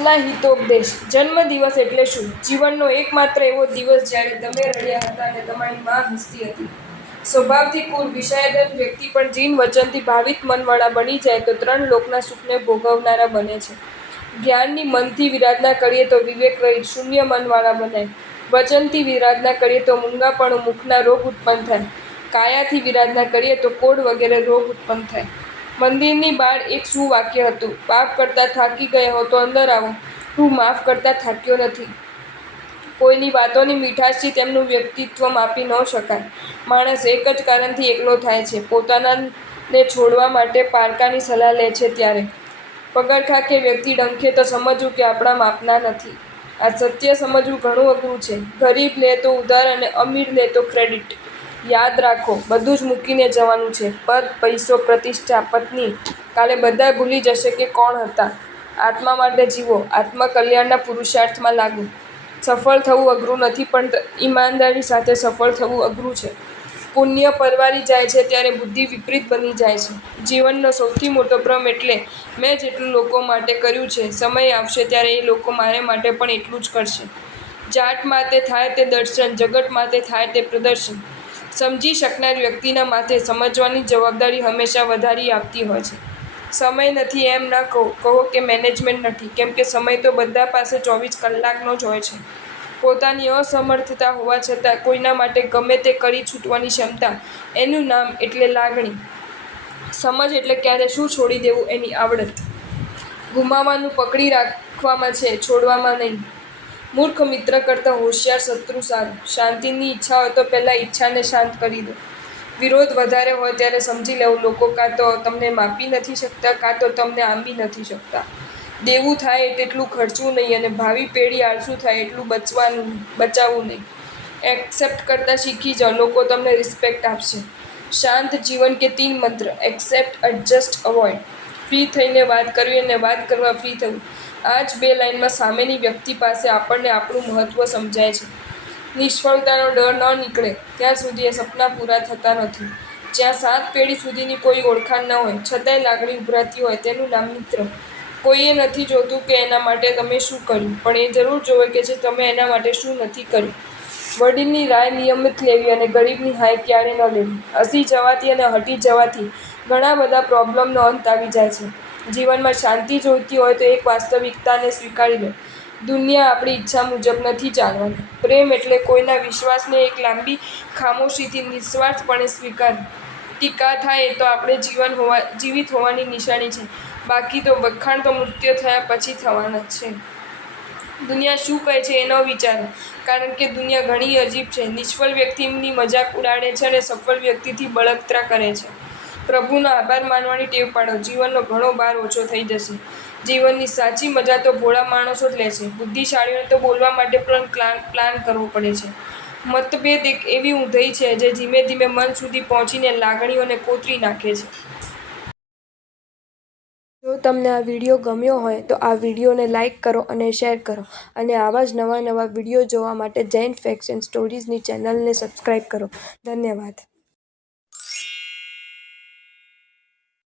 આજના હિતોપદેશ. જન્મદિવસ એટલે શું? જીવનનો એકમાત્ર એવો દિવસ જ્યારે તમે રડ્યા હતા અને તમારી માં હસતી હતી. સ્વભાવથી ક્રૂર, વિષયાધીન વ્યક્તિ પણ જીન વચનથી ભાવિત મનવાળા બની જાય તો 3 લોકના સુખને ભોગવનારા બને છે. જ્ઞાનની મનથી વિરાધના કરીએ તો વિવેક રહિત, શૂન્ય મનવાળા બનાય. વચનથી વિરાધના કરીએ તો મૂંગાપણું, મુખના રોગ ઉત્પન્ન થાય. કાયાથી વિરાધના કરીએ તો કોઢ વગેરે રોગ ઉત્પન્ન થાય. મંદિરની બહાર એક સુવાક્ય હતું: પાપ કરતા થાકી ગયા હો તો અંદર આવો, હું માફ કરતા થાક્યો નથી. કોઈની વાતોની મીઠાશથી તેમનું વ્યક્તિત્વ માપી ન શકાય. માણસ એક જ કારણથી એકલો થાય છે, પોતાનાને છોડવા માટે પારકાની સલાહ લે છે ત્યારે. પગરખાં કે વ્યક્તિ ડંખે તો સમજવું કે આપણા માપના નથી. આ સત્ય સમજવું ઘણું અઘરું છે. ગરીબ લે તો ઉધાર અને અમીર લે તો ક્રેડિટ. યાદ રાખો, બધું જ મૂકીને જવાનું છે. પદ, પૈસો, પ્રતિષ્ઠા, પત્ની, કાલે બધા ભૂલી જશે કે કોણ હતા. આત્મા માટે જીવો, આત્મકલ્યાણના પુરુષાર્થમાં લાગો. સફળ થવું અઘરું નથી, પણ ઈમાનદારી સાથે સફળ થવું અઘરું છે. પુણ્ય પરવારી જાય છે ત્યારે બુદ્ધિ વિપરીત બની જાય છે. જીવનનો સૌથી મોટો ભ્રમ એટલે મેં જેટલું લોકો માટે કર્યું છે, સમય આવશે ત્યારે એ લોકો મારે માટે પણ એટલું જ કરશે. જાત માથે થાય તે દર્શન, જગત માથે થાય તે પ્રદર્શન. સમજી શકનાર વ્યક્તિના માથે સમજવાની જવાબદારી હંમેશા વધારી આવતી હોય છે. સમય નથી એમ ન કહો કે મેનેજમેન્ટ નથી, કેમ કે સમય તો બધા પાસે 24 કલાકનો જ હોય છે. પોતાની અસમર્થતા હોવા છતાં કોઈના માટે ગમે તે કરી છૂટવાની ક્ષમતા, એનું નામ એટલે લાગણી. સમજ એટલે ક્યારે શું છોડી દેવું એની આવડત. ગુમાવવાનું પકડી રાખવામાં છે, છોડવામાં નહીં. મૂર્ખ મિત્ર કરતાં હોશિયાર શત્રુ સારો. શાંતિની ઈચ્છા હોય તો પહેલાં ઈચ્છાને શાંત કરી દો. વિરોધ વધારે હોય ત્યારે સમજી લેવું, લોકો કાં તો તમને માપી નથી શકતા, કાં તો તમને આંબી નથી શકતા. દેવું થાય તેટલું ખર્ચવું નહીં અને ભાવિ પેઢી આળસુ થાય એટલું બચાવવું નહીં. એક્સેપ્ટ કરતા શીખી જાઓ, લોકો તમને રિસ્પેક્ટ આપશે. શાંત જીવન કે 3 મંત્ર: એક્સેપ્ટ, એડજસ્ટ, અવોઇડ. ફ્રી થઈને વાત કરવી અને વાત કરવા ફ્રી થવું. આ જ 2 લાઇનમાં સામેની વ્યક્તિ પાસે આપણને આપણું મહત્વ સમજાય છે. નિષ્ફળતાનો ડર ન નીકળે ત્યાં સુધી એ સપના પૂરા થતા નથી. જ્યાં 7 પેઢી સુધીની કોઈ ઓળખાણ ન હોય, છતાંય લાગણી ઉભરાતી હોય, તેનું નામ મિત્ર. કોઈએ નથી જોતું કે એના માટે તમે શું કર્યું, પણ એ જરૂર જોવે કે તમે એના માટે શું નથી કર્યું. વડીલની રાય નિયમિત લેવી અને ગરીબની હાય ક્યારે ન લેવી. હસી જવાથી અને હટી જવાથી ઘણા બધા પ્રોબ્લેમનો અંત આવી જાય છે. જીવનમાં શાંતિ જોઈતી હોય તો એક વાસ્તવિકતાને સ્વીકારી લો: દુનિયા આપણી ઈચ્છા મુજબ નથી ચાલવાની. પ્રેમ એટલે કોઈના વિશ્વાસને એક લાંબી ખામોશીથી નિસ્વાર્થપણે સ્વીકારવો. ટીકા થાય એ તો આપણે જીવિત હોવાની નિશાની છે, બાકી તો વખાણ તો મૃત્યુ થયા પછી થવાના જ છે. દુનિયા શું કહે છે એ ન વિચારો, કારણ કે દુનિયા ઘણી અજીબ છે. નિષ્ફળ વ્યક્તિની મજાક ઉડાડે છે અને સફળ વ્યક્તિથી બળતરા કરે છે. પ્રભુનો આભાર માનવાની ટેવ પાડો, જીવનનો ઘણો ભાર ઓછો થઈ જશે. જીવનની સાચી મજા તો ભોળા માણસો જ લે છે. બુદ્ધિશાળીઓને તો બોલવા માટે પણ પ્લાન કરવો પડે છે. મતભેદ એક એવી ઊંધઈ છે જે ધીમે ધીમે મન સુધી પહોંચીને લાગણીઓને કોતરી નાખે છે. જો તમને આ વિડીયો ગમ્યો હોય તો આ વિડીયોને લાઇક કરો અને શેર કરો, અને આવા જ નવા વિડીયો જોવા માટે જૈન ફેક્ટ્સ એન્ડ સ્ટોરીઝની ચેનલને સબસ્ક્રાઇબ કરો. ધન્યવાદ.